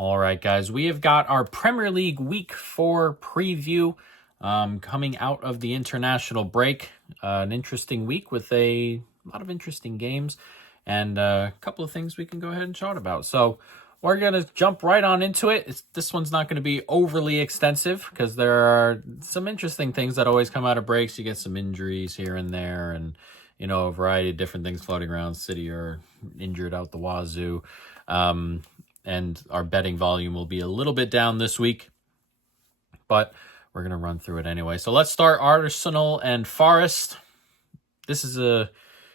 All right, guys, we have got our Premier League Week 4 preview coming out of the international break. An interesting week with a lot of interesting games and a couple of things we can go ahead and chat about. So we're going to jump right on into it. This one's not going to be overly extensive because there are some interesting things that always come out of breaks. You get some injuries here and there and, you know, a variety of different things floating around. City are injured out the wazoo. And our betting volume will be a little bit down this week, but we're going to run through it anyway. So let's start Arsenal and Forest. This is a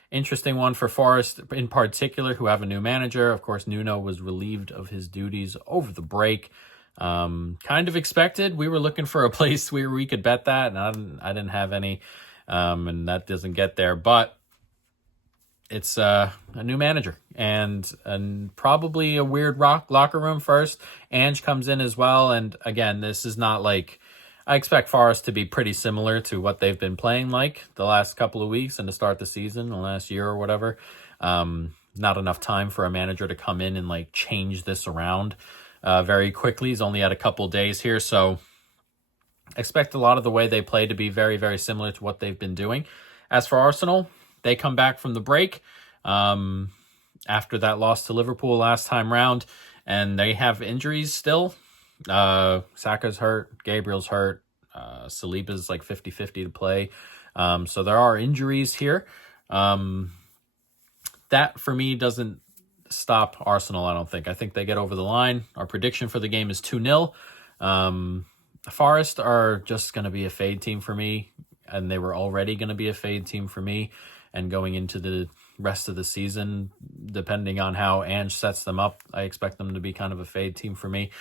interesting one for Forest in particular, who have a new manager. Of course, Nuno was relieved of his duties over the break. Kind of expected. We were looking for a place where we could bet that, and I didn't have any, and that doesn't get there. But it's a new manager and probably a weird locker room first. Ange comes in as well. And again, this is not like, I expect Forest to be pretty similar to what they've been playing like the last couple of weeks and to start the season, the last year or whatever. Not enough time for a manager to come in and like change this around very quickly. He's only had a couple days here. So expect a lot of the way they play to be very, very similar to what they've been doing. As for Arsenal, they come back from the break after that loss to Liverpool last time round, and they have injuries still. Saka's hurt, Gabriel's hurt, Saliba's like 50-50 to play. So there are injuries here. That, for me, doesn't stop Arsenal, I don't think. I think they get over the line. Our prediction for the game is 2-0. Forest are just going to be a fade team for me, and they were already going to be a fade team for me. And going into the rest of the season, depending on how Ange sets them up, I expect them to be kind of a fade team for me.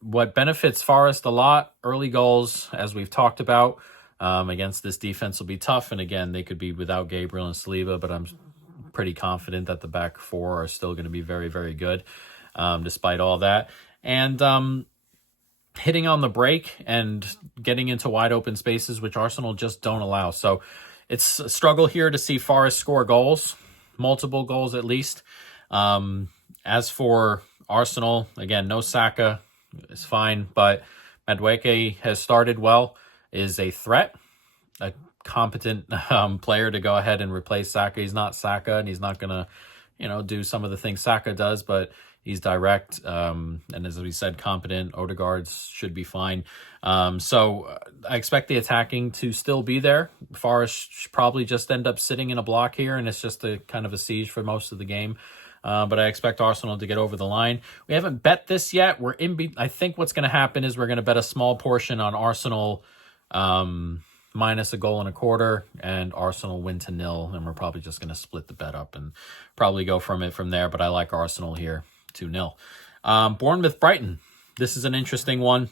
What benefits Forest a lot, early goals, as we've talked about, against this defense will be tough. And again, they could be without Gabriel and Saliba, but I'm pretty confident that the back four are still going to be very, very good, despite all that. And hitting on the break and getting into wide open spaces, which Arsenal just don't allow. So it's a struggle here to see Forest score goals, multiple goals at least. As for Arsenal, again, no Saka is fine, but Matchweek has started well, is a threat, a competent player to go ahead and replace Saka. He's not Saka, and he's not going to, do some of the things Saka does, but he's direct, and as we said, competent. Odegaard should be fine. So I expect the attacking to still be there. Forest should probably just end up sitting in a block here, and it's just a kind of a siege for most of the game. But I expect Arsenal to get over the line. We haven't bet this yet. I think what's going to happen is we're going to bet a small portion on Arsenal minus a goal and a quarter, and Arsenal win to 0, and we're probably just going to split the bet up and probably go from there. But I like Arsenal here. 2-0. Bournemouth-Brighton. This is an interesting one.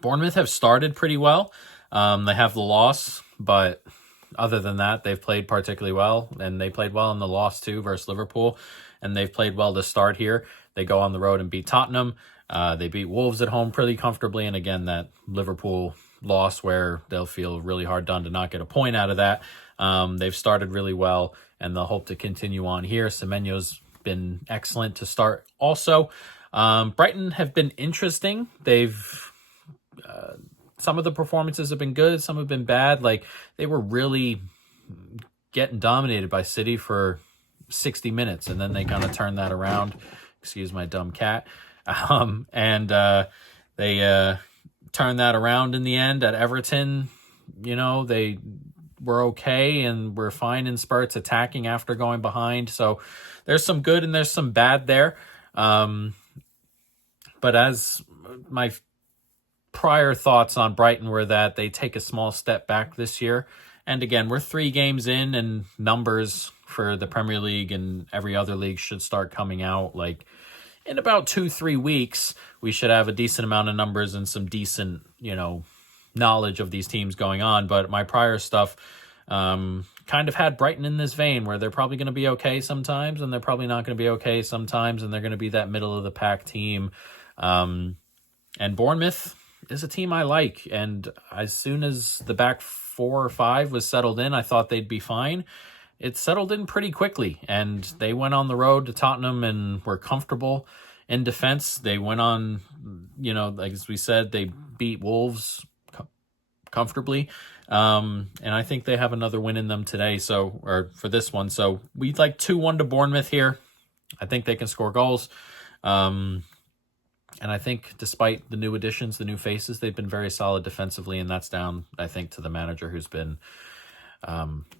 Bournemouth have started pretty well. They have the loss, but other than that, they've played particularly well, and they played well in the loss too versus Liverpool, and they've played well to start here. They go on the road and beat Tottenham. They beat Wolves at home pretty comfortably, and again, that Liverpool loss where they'll feel really hard done to not get a point out of that. They've started really well, and they'll hope to continue on here. Semenyo's been excellent to start also. Brighton have been interesting. They've some of the performances have been good, some have been bad. Like, they were really getting dominated by City for 60 minutes, and then they kind of turned that around. Excuse my dumb cat. They turned that around in the end at Everton. They were okay and were fine in spurts attacking after going behind. So there's some good and there's some bad there. But as my prior thoughts on Brighton were that they take a small step back this year. And again, we're 3 games in, and numbers for the Premier League and every other league should start coming out. Like, in about 2-3 weeks, we should have a decent amount of numbers and some decent, knowledge of these teams going on. But my prior stuff kind of had Brighton in this vein where they're probably going to be okay sometimes, and they're probably not going to be okay sometimes, and they're going to be that middle of the pack team. And Bournemouth is a team I like, and as soon as the back 4 or 5 was settled in, I thought they'd be fine. It settled in pretty quickly, and they went on the road to Tottenham and were comfortable in defense. They went on, like as we said, they beat Wolves comfortably. And I think they have another win in them today, or for this one. So we'd like 2-1 to Bournemouth here. I think they can score goals. And I think despite the new additions, the new faces, they've been very solid defensively, and that's down, I think, to the manager who's been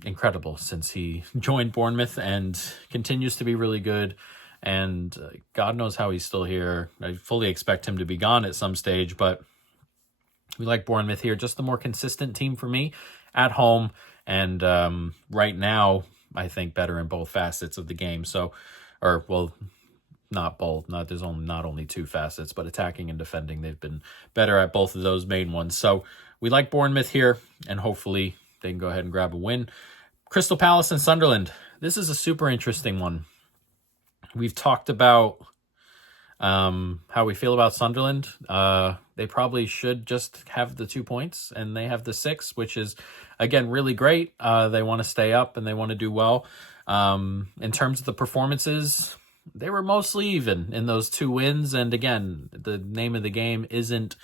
incredible since he joined Bournemouth and continues to be really good. And God knows how he's still here. I fully expect him to be gone at some stage, but we like Bournemouth here. Just the more consistent team for me at home. And right now, I think better in both facets of the game. Not both. There's not only two facets, but attacking and defending. They've been better at both of those main ones. So we like Bournemouth here, and hopefully they can go ahead and grab a win. Crystal Palace and Sunderland. This is a super interesting one. We've talked about how we feel about Sunderland. They probably should just have the 2 points, and they have the 6, which is, again, really great. They want to stay up, and they want to do well. In terms of the performances, they were mostly even in those 2 wins. And again, the name of the game isn't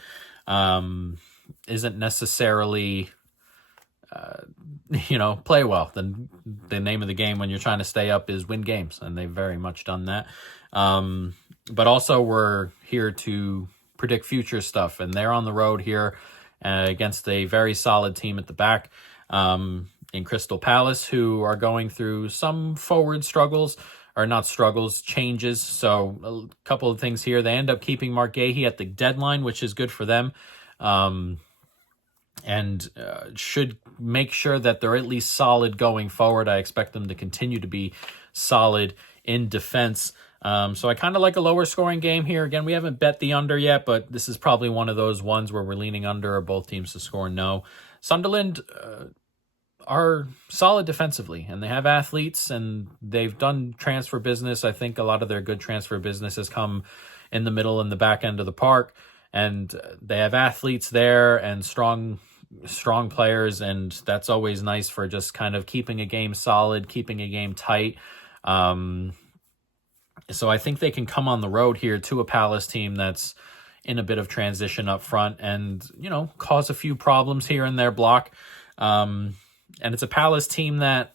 necessarily play well. The name of the game when you're trying to stay up is win games, and they've very much done that. But also we're here to predict future stuff, and they're on the road here against a very solid team at the back in Crystal Palace, who are going through some forward changes. So a couple of things here. They end up keeping Mark Gahey at the deadline, which is good for them. And should make sure that they're at least solid going forward. I expect them to continue to be solid in defense. So I kind of like a lower scoring game here. Again, we haven't bet the under yet, but this is probably one of those ones where we're leaning under or both teams to score no. Sunderland are solid defensively, and they have athletes, and they've done transfer business. I think a lot of their good transfer business has come in the middle and the back end of the park, and they have athletes there and strong players, and that's always nice for just kind of keeping a game solid, keeping a game tight. So I think they can come on the road here to a Palace team that's in a bit of transition up front and, cause a few problems here in their block. And it's a Palace team that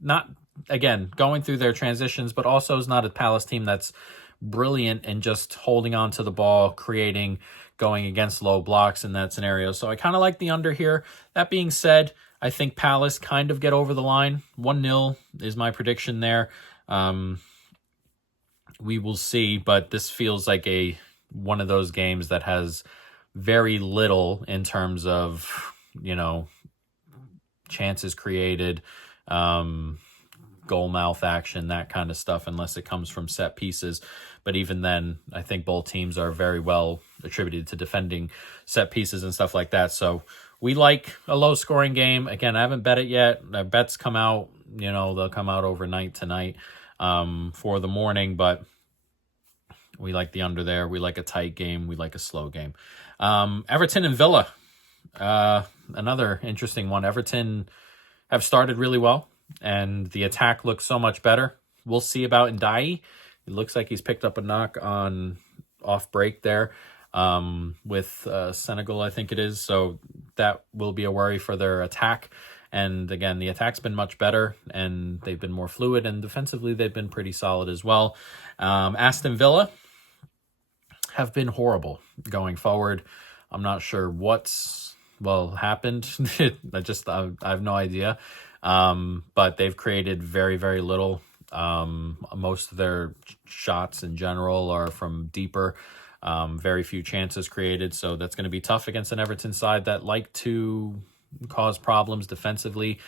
not, again, going through their transitions, but also is not a Palace team that's brilliant in just holding on to the ball, creating, going against low blocks in that scenario. So I kind of like the under here. That being said, I think Palace kind of get over the line. 1-0 is my prediction there. We will see, but this feels like one of those games that has very little in terms of, chances created, goal mouth action, that kind of stuff, unless it comes from set pieces. But even then, I think both teams are very well attributed to defending set pieces and stuff like that. So we like a low-scoring game. Again, I haven't bet it yet. Our bets come out, they'll come out overnight tonight for the morning, but we like the under there. We like a tight game. We like a slow game. Everton and Villa, another interesting one. Everton have started really well, and the attack looks so much better. We'll see about Ndiaye. It looks like he's picked up a knock on off break there with Senegal, I think it is. So that will be a worry for their attack. And again, the attack's been much better, and they've been more fluid, and defensively they've been pretty solid as well. Aston Villa have been horrible going forward. I'm not sure what's happened. I have no idea. But they've created very, very little. Most of their shots in general are from deeper. Very few chances created. So that's going to be tough against an Everton side that like to cause problems defensively,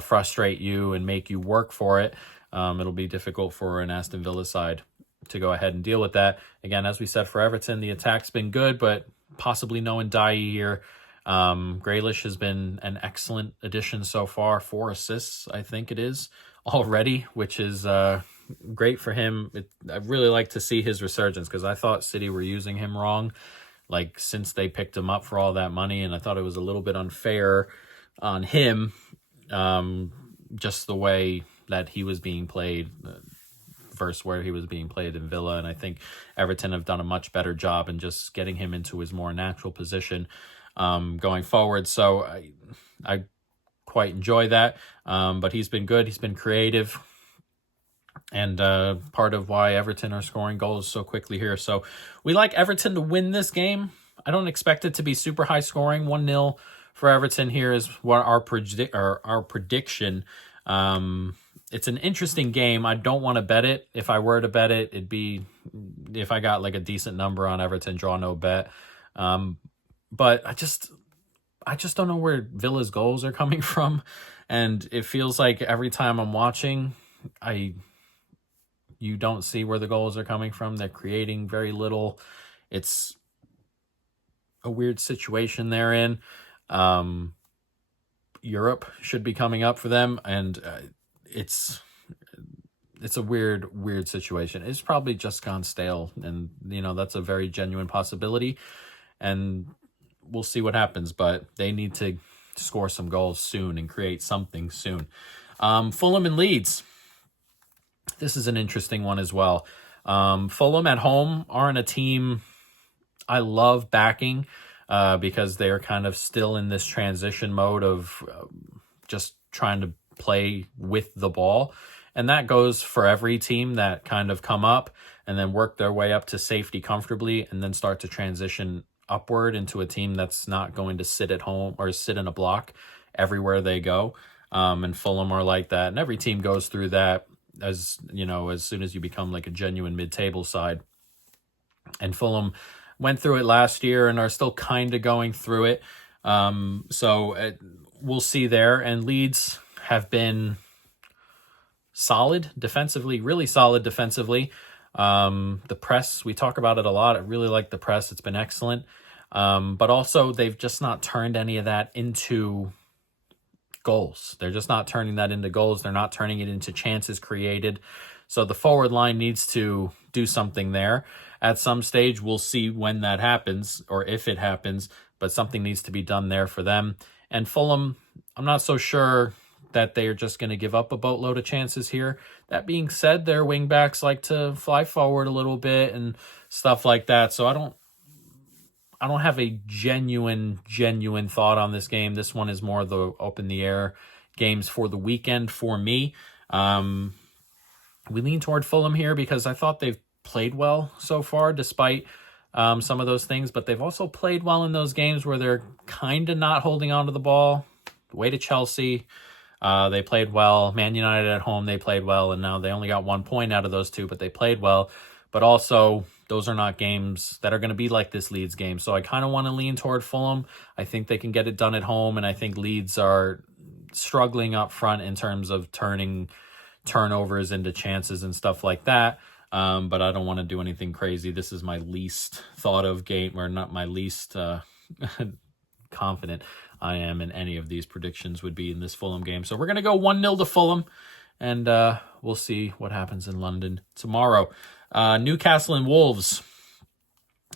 frustrate you and make you work for it. It'll be difficult for an Aston Villa side to go ahead and deal with that. Again, as we said for Everton, the attack's been good, but possibly no Ndiaye here. Grealish has been an excellent addition so far. 4 assists, I think it is, already, which is great for him. I'd really like to see his resurgence, because I thought City were using him wrong, since they picked him up for all that money, and I thought it was a little bit unfair on him, just the way that he was being played versus where he was being played in Villa. And I think Everton have done a much better job in just getting him into his more natural position going forward. So I quite enjoy that. But he's been good. He's been creative. And part of why Everton are scoring goals so quickly here. So we like Everton to win this game. I don't expect it to be super high scoring. 1-0 for Everton here is what our prediction. It's an interesting game. I don't want to bet it. If I were to bet it, it'd be if I got like a decent number on Everton, draw no bet. But I just don't know where Villa's goals are coming from. And it feels like every time I'm watching, you don't see where the goals are coming from. They're creating very little. It's a weird situation they're in. Europe should be coming up for them, and it's a weird situation. It's probably just gone stale, and that's a very genuine possibility, and we'll see what happens. But they need to score some goals soon and create something soon. Fulham and Leeds. This is an interesting one as well. Fulham at home aren't a team I love backing because they're kind of still in this transition mode of just trying to play with the ball. And that goes for every team that kind of come up and then work their way up to safety comfortably and then start to transition upward into a team that's not going to sit at home or sit in a block everywhere they go. And Fulham are like that. And every team goes through that as soon as you become like a genuine mid-table side. And Fulham went through it last year and are still kind of going through it. So we'll see there. And Leeds have been solid defensively, really solid defensively. The press, we talk about it a lot. I really like the press. It's been excellent. But also they've just not turned any of that into goals. They're just not turning that into goals. They're not turning it into chances created. So the forward line needs to do something there. At some stage, we'll see when that happens or if it happens, but something needs to be done there for them. And Fulham, I'm not so sure that they are just going to give up a boatload of chances here. That being said, their wingbacks like to fly forward a little bit and stuff like that. So I don't have a genuine thought on this game. This one is more of the open the air games for the weekend for me. We lean toward Fulham here because I thought they've played well so far despite some of those things, but they've also played well in those games where they're kind of not holding on to the ball. The way to Chelsea, they played well. Man United at home, they played well, and now they only got 1 point out of those two, but they played well. But also, those are not games that are going to be like this Leeds game. So I kind of want to lean toward Fulham. I think they can get it done at home, and I think Leeds are struggling up front in terms of turning turnovers into chances and stuff like that. But I don't want to do anything crazy. This is my least thought of game, or not my least confident I am in any of these predictions would be in this Fulham game. So we're going to go 1-0 to Fulham, and we'll see what happens in London tomorrow. Newcastle and Wolves,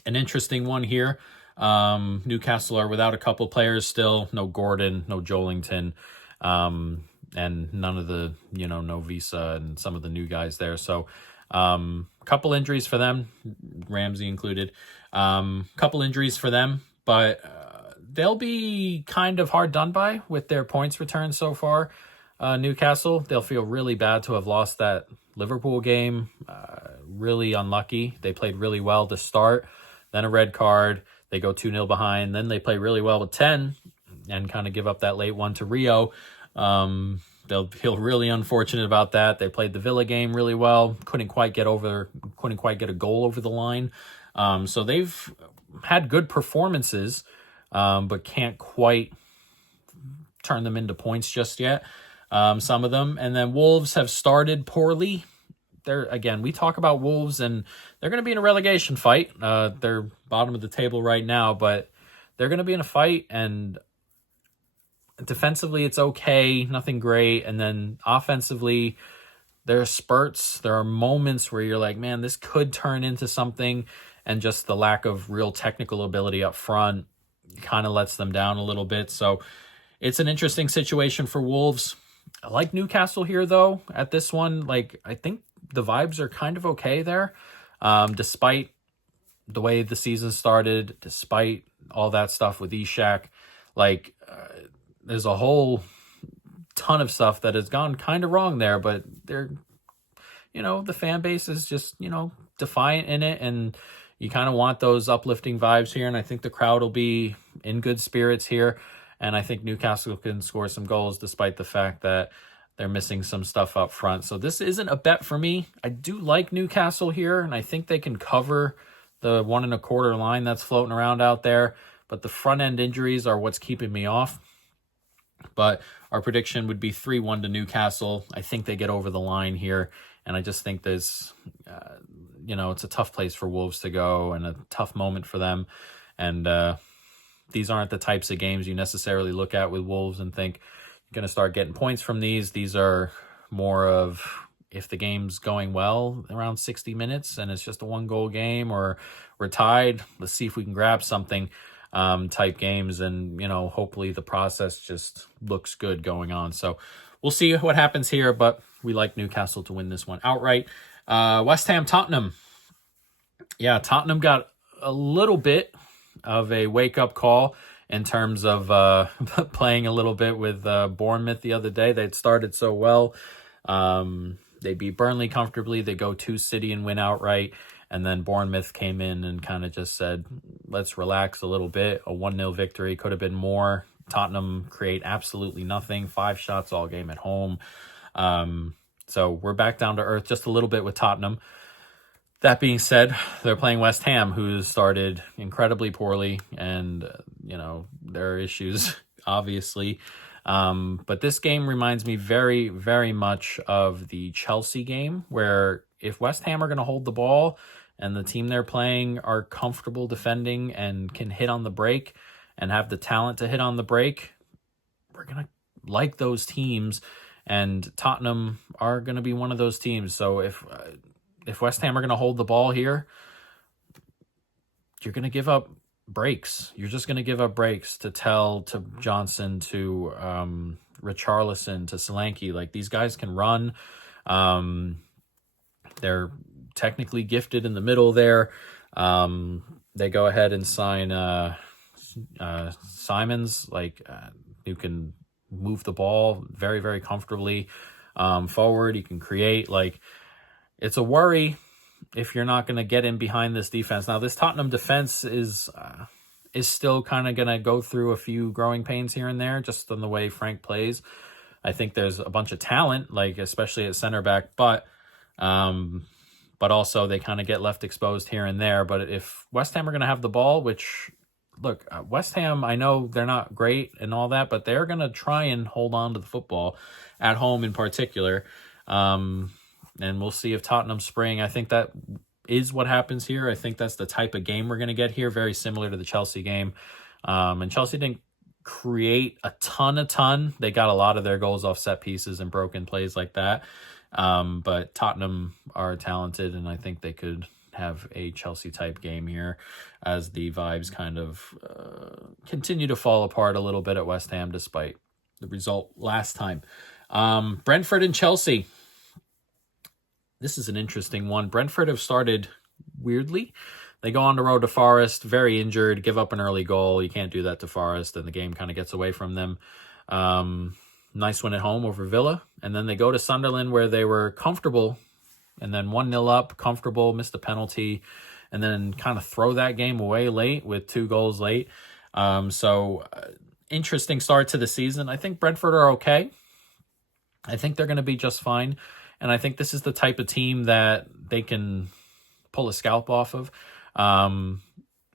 an interesting one here. Newcastle are without a couple players still. No Gordon, no Joelinton, and none of the, no Visa and some of the new guys there. So couple injuries for them, Ramsey included. Couple injuries for them, but they'll be kind of hard done by with their points return so far. Newcastle, they'll feel really bad to have lost that Liverpool game. Really unlucky. They played really well to start, then a red card. They go 2-0 behind. Then they play really well with 10 and kind of give up that late one to Rio. They'll feel really unfortunate about that. They played the Villa game really well. Couldn't quite get a goal over the line. So they've had good performances, but can't quite turn them into points just yet. Some of them. And then Wolves have started poorly. We talk about Wolves, and they're going to be in a relegation fight. They're bottom of the table right now, but they're going to be in a fight, and defensively it's okay, nothing great. And then offensively, there are spurts. There are moments where you're like, man, this could turn into something, and just the lack of real technical ability up front kind of lets them down a little bit. So it's an interesting situation for Wolves. I like Newcastle here, though, at this one. I think the vibes are kind of okay there, despite the way the season started, despite all that stuff with Ishak. Like, there's a whole ton of stuff that has gone kind of wrong there, but they're, the fan base is just, defiant in it, and you kind of want those uplifting vibes here, and I think the crowd will be in good spirits here, and I think Newcastle can score some goals despite the fact that they're missing some stuff up front. So this isn't a bet for me. I do like Newcastle here, and I think they can cover the 1.25 line that's floating around out there, but the front end injuries are what's keeping me off. But our prediction would be 3-1 to Newcastle. I think they get over the line here, and I just think there's, it's a tough place for Wolves to go and a tough moment for them. And these aren't the types of games you necessarily look at with Wolves and think you're going to start getting points from these. These are more of, if the game's going well around 60 minutes and it's just a 1-goal game, or we're tied, let's see if we can grab something type games. And, hopefully the process just looks good going on. So we'll see what happens here, but we like Newcastle to win this one outright. West Ham, Tottenham. Yeah, Tottenham got a little bit of a wake-up call in terms of playing a little bit with Bournemouth the other day. They'd started so well. They beat Burnley comfortably. They go to City and win outright. And then Bournemouth came in and kind of just said, let's relax a little bit. A 1-0 victory could have been more. Tottenham create absolutely nothing. 5 shots all game at home. So we're back down to earth just a little bit with Tottenham. That being said, they're playing West Ham, who started incredibly poorly, and, there are issues, obviously. But this game reminds me very, very much of the Chelsea game, where if West Ham are going to hold the ball and the team they're playing are comfortable defending and can hit on the break and have the talent to hit on the break, we're going to like those teams, and Tottenham are going to be one of those teams. So if West Ham are going to hold the ball here, you're going to give up breaks. You're just going to give up breaks to Johnson, to Richarlison, to Solanke. Like, these guys can run. They're technically gifted in the middle there. They go ahead and sign Simons, who can move the ball very, very comfortably forward. He can create. It's a worry if you're not going to get in behind this defense. Now, this Tottenham defense is still kind of going to go through a few growing pains here and there, just on the way Frank plays. I think there's a bunch of talent, especially at center back, but also they kind of get left exposed here and there. But if West Ham are going to have the ball, which, look, West Ham, I know they're not great and all that, but they're going to try and hold on to the football at home in particular. And we'll see if Tottenham spring. I think that is what happens here. I think that's the type of game we're going to get here, very similar to the Chelsea game. And Chelsea didn't create a ton. They got a lot of their goals off set pieces and broken plays like that. But Tottenham are talented, and I think they could have a Chelsea-type game here as the vibes kind of continue to fall apart a little bit at West Ham despite the result last time. Brentford and Chelsea. This is an interesting one. Brentford have started weirdly. They go on the road to Forest, very injured, give up an early goal. You can't do that to Forest, and the game kind of gets away from them. Nice win at home over Villa. And then they go to Sunderland, where they were comfortable, and then 1-0 up, comfortable, missed a penalty, and then kind of throw that game away late with 2 goals late. Interesting start to the season. I think Brentford are okay. I think they're going to be just fine. And I think this is the type of team that they can pull a scalp off of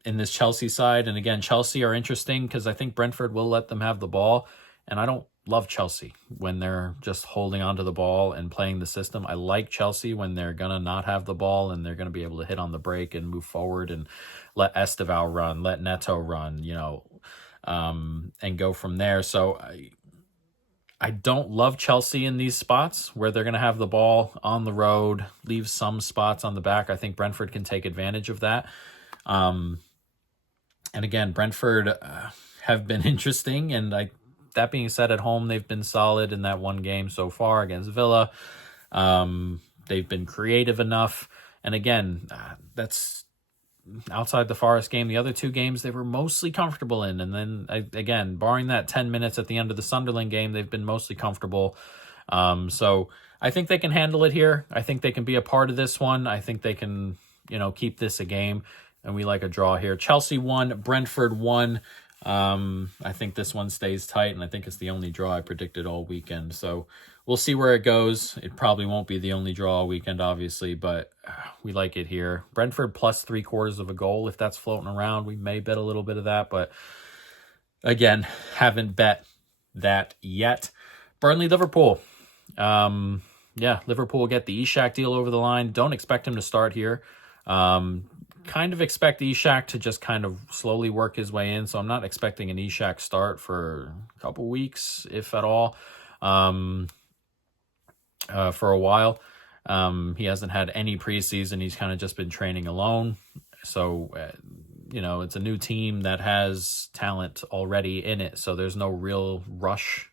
in this Chelsea side. And again, Chelsea are interesting because I think Brentford will let them have the ball. And I don't love Chelsea when they're just holding onto the ball and playing the system. I like Chelsea when they're going to not have the ball and they're going to be able to hit on the break and move forward and let Esteval run, let Neto run, and go from there. So I don't love Chelsea in these spots where they're going to have the ball on the road, leave some spots on the back. I think Brentford can take advantage of that. And again, Brentford have been interesting. And that being said, at home, they've been solid in that one game so far against Villa. They've been creative enough. And again, that's outside the Forest game. The other two games they were mostly comfortable in. And then, again, barring that 10 minutes at the end of the Sunderland game, they've been mostly comfortable. So I think they can handle it here. I think they can be a part of this one. I think they can, keep this a game. And we like a draw here. Chelsea 1, Brentford 1. I think this one stays tight, and I think it's the only draw I predicted all weekend. So we'll see where it goes. It probably won't be the only draw all weekend, obviously, but we like it here. Brentford plus 3/4 of a goal. If that's floating around, we may bet a little bit of that, but again, haven't bet that yet. Burnley, Liverpool. Liverpool will get the Ishak deal over the line. Don't expect him to start here. Kind of expect Ishak to just kind of slowly work his way in. So I'm not expecting an Ishak start for a couple weeks, if at all, for a while. He hasn't had any preseason. He's kind of just been training alone. So, it's a new team that has talent already in it. So there's no real rush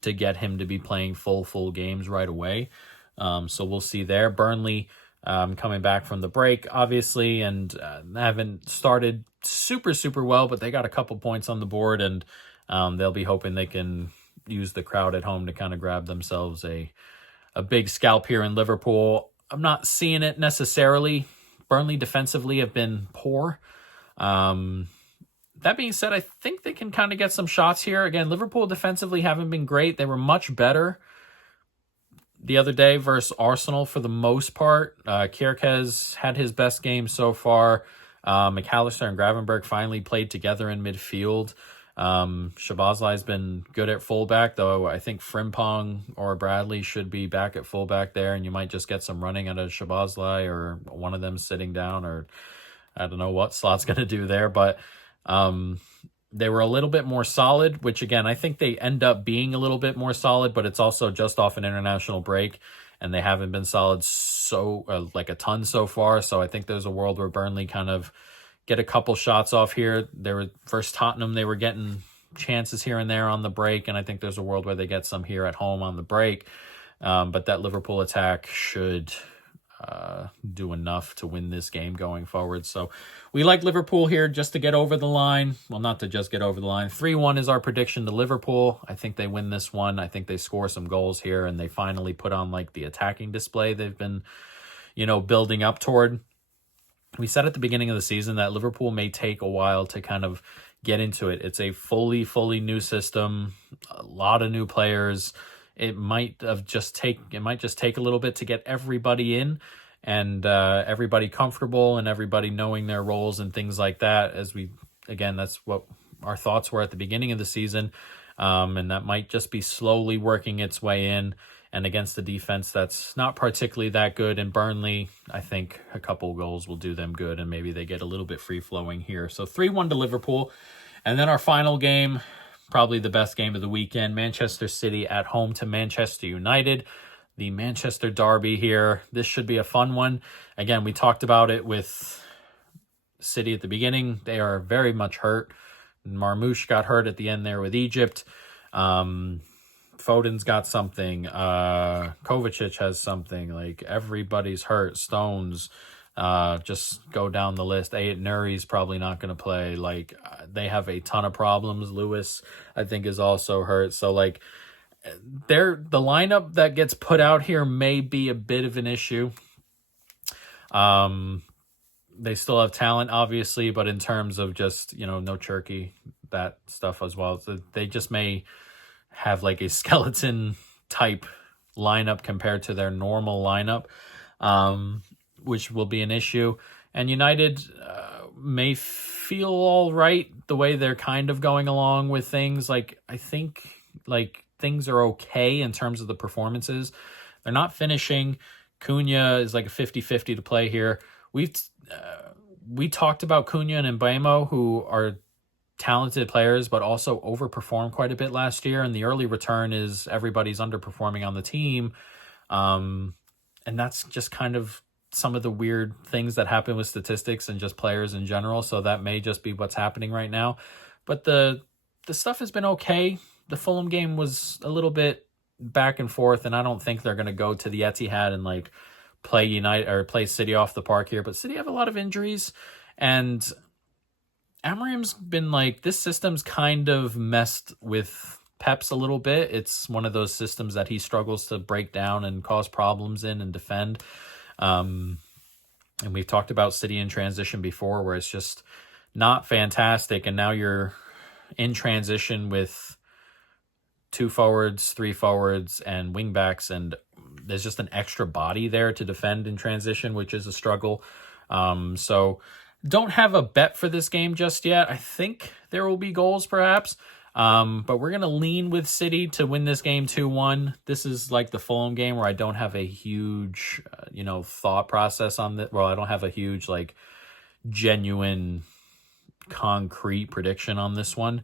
to get him to be playing full games right away. So we'll see there. Burnley, coming back from the break, obviously, and haven't started super well, but they got a couple points on the board, and they'll be hoping they can use the crowd at home to kind of grab themselves a big scalp here in Liverpool. I'm not seeing it necessarily. Burnley defensively have been poor. That being said, I think they can kind of get some shots here. Again, Liverpool defensively haven't been great. They were much better the other day versus Arsenal for the most part. Kierke's had his best game so far. McAllister and Gravenberg finally played together in midfield. Szoboszlai's been good at fullback, though I think Frimpong or Bradley should be back at fullback there, and you might just get some running out of Szoboszlai or one of them sitting down, or I don't know what Slot's going to do there, but they were a little bit more solid, which again, I think they end up being a little bit more solid, but it's also just off an international break, and they haven't been solid like a ton so far. So I think there's a world where Burnley kind of get a couple shots off here. They were versus Tottenham, they were getting chances here and there on the break, and I think there's a world where they get some here at home on the break. But that Liverpool attack should do enough to win this game going forward. So we like Liverpool here just to get over the line. Well, not to just get over the line. 3-1 is our prediction to Liverpool. I think they win this one. I think they score some goals here, and they finally put on like the attacking display they've been, building up toward. We said at the beginning of the season that Liverpool may take a while to kind of get into it. It's a fully new system, a lot of new players. It might just take a little bit to get everybody in and everybody comfortable and everybody knowing their roles and things like that. That's what our thoughts were at the beginning of the season. And that might just be slowly working its way in. And against the defense that's not particularly that good in Burnley, I think a couple goals will do them good, and maybe they get a little bit free-flowing here. So 3-1 to Liverpool. And then our final game, probably the best game of the weekend, Manchester City at home to Manchester United. The Manchester derby here. This should be a fun one. Again, we talked about it with City at the beginning. They are very much hurt. Marmoush got hurt at the end there with Egypt. Foden's got something. Kovacic has something. Like, everybody's hurt. Stones. Just go down the list. Ayat Nuri's probably not going to play. Like, they have a ton of problems. Lewis, I think, is also hurt. So, like, the lineup that gets put out here may be a bit of an issue. They still have talent, obviously, but in terms of just, no Cherky, that stuff as well. So they just may have like a skeleton type lineup compared to their normal lineup, which will be an issue. And United may feel all right the way they're kind of going along with things. Like, I think like things are okay in terms of the performances. They're not finishing. Cunha is like a 50-50 to play here. We talked about Cunha and Mbeumo, who are talented players, but also overperformed quite a bit last year. And the early return is everybody's underperforming on the team. And that's just kind of some of the weird things that happen with statistics and just players in general. So that may just be what's happening right now. But the stuff has been okay. The Fulham game was a little bit back and forth, and I don't think they're going to go to the Etihad and like play City off the park here, but City have a lot of injuries, and Amorim's been like, this system's kind of messed with Pep's a little bit. It's one of those systems that he struggles to break down and cause problems in and defend. And we've talked about City in transition before, where it's just not fantastic, and now you're in transition with 2 forwards, 3 forwards, and wing backs, and there's just an extra body there to defend in transition, which is a struggle. So don't have a bet for this game just yet. I think there will be goals perhaps, but we're going to lean with City to win this game 2-1. This is like the Fulham game where I don't have a huge, thought process on that. Well, I don't have a huge, genuine, concrete prediction on this one.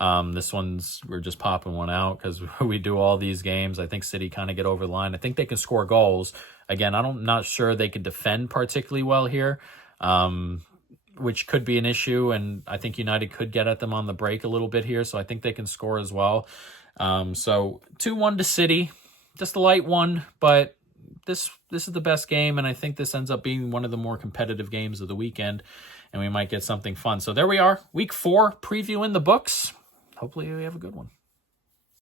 We're just popping one out because we do all these games. I think City kind of get over the line. I think they can score goals. Again, I'm not sure they can defend particularly well here, which could be an issue. And I think United could get at them on the break a little bit here. So I think they can score as well. So 2-1 to City, just a light one, but this is the best game. And I think this ends up being one of the more competitive games of the weekend, and we might get something fun. So there we are, week 4 preview in the books. Hopefully we have a good one.